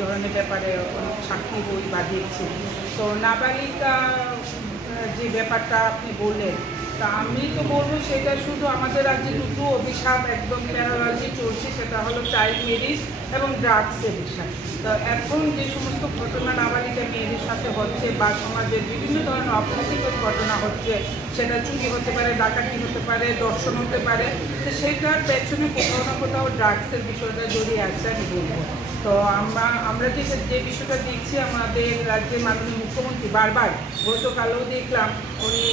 ধরনের ব্যাপারে অনেক সাক্ষী হই বা দেখছি। তো নাবালিকা যে ব্যাপারটা আপনি বললেন, তা আমি তো বলবো সেটা শুধু আমাদের রাজ্যে দুটো অভিশাপ একদম প্যারালালি চলছে, সেটা হলো চাইল্ড ম্যারেজ এবং ড্রাগস এডিকশন। তো এখন যে সমস্ত ঘটনা নাবালিকা মেয়েদের সাথে হচ্ছে বা সমাজের বিভিন্ন ধরনের অপ্রীতিকর ঘটনা হচ্ছে, সেটা চুরি হতে পারে, ডাকাতি হতে পারে, দর্শন হতে পারে, তো সেইটার পেছনে কোথাও না কোথাও ড্রাগসের বিষয়টা জড়িয়ে আছে আমি বলবো। তো আমরা যে বিষয়টা দেখছি, আমাদের রাজ্যের মাননীয় মুখ্যমন্ত্রী বারবার, গতকালও দেখলাম উনি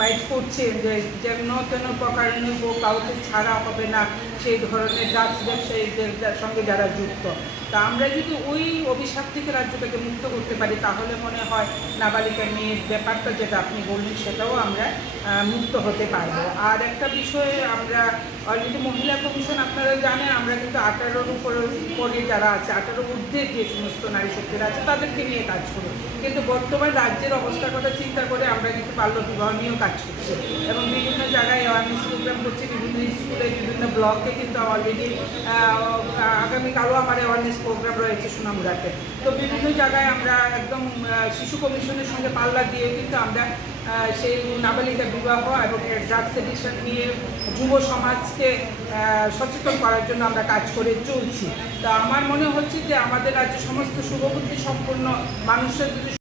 বাইট করছেন যে যেন তেন প্রকারে হোক কাউকে ছাড়া হবে না সেই ধরনের ড্রাগস ব্যবসায়ীদের সঙ্গে যারা যুক্ত। তা আমরা যদি ওই অভিশাপ থেকে রাজ্যটাকে মুক্ত করতে পারি, তাহলে মনে হয় নাবালিকা মেয়ের ব্যাপারটা যেটা আপনি বললেন সেটাও আমরা মুক্ত হতে পারবো। আর একটা বিষয়ে আমরা অলরেডি মহিলা কমিশন, আপনারা জানেন আমরা কিন্তু 18-র উপরে যারা আছে, 18 ঊর্ধ্বের যে সমস্ত নারী শক্তিরা আছে তাদেরকে নিয়ে কাজ করি, কিন্তু বর্তমান রাজ্যের অবস্থার কথা চিন্তা করে আমরা কিন্তু বাল্য বিবাহ নিয়েও কাজ করছি এবং বিভিন্ন জায়গায় অ্যাওয়ারনেস প্রোগ্রাম করছি, বিভিন্ন স্কুলে বিভিন্ন ব্লকে কিন্তু অলরেডি আগামীকালও আমার অ্যাওয়ারনেস প্রোগ্রাম রয়েছে সুনামুড়াতে। তো বিভিন্ন জায়গায় আমরা একদম শিশু কমিশনের সঙ্গে পাল্লা দিয়ে কিন্তু আমরা সেই নাবালিকা বিবাহ এবং ড্রাগস এডিকশন নিয়ে যুব সমাজকে সচেতন করার জন্য আমরা কাজ করে চলছি। তা আমার মনে হচ্ছে যে আমাদের রাজ্যে সমস্ত শুভবুদ্ধি সম্পন্ন মানুষের যদি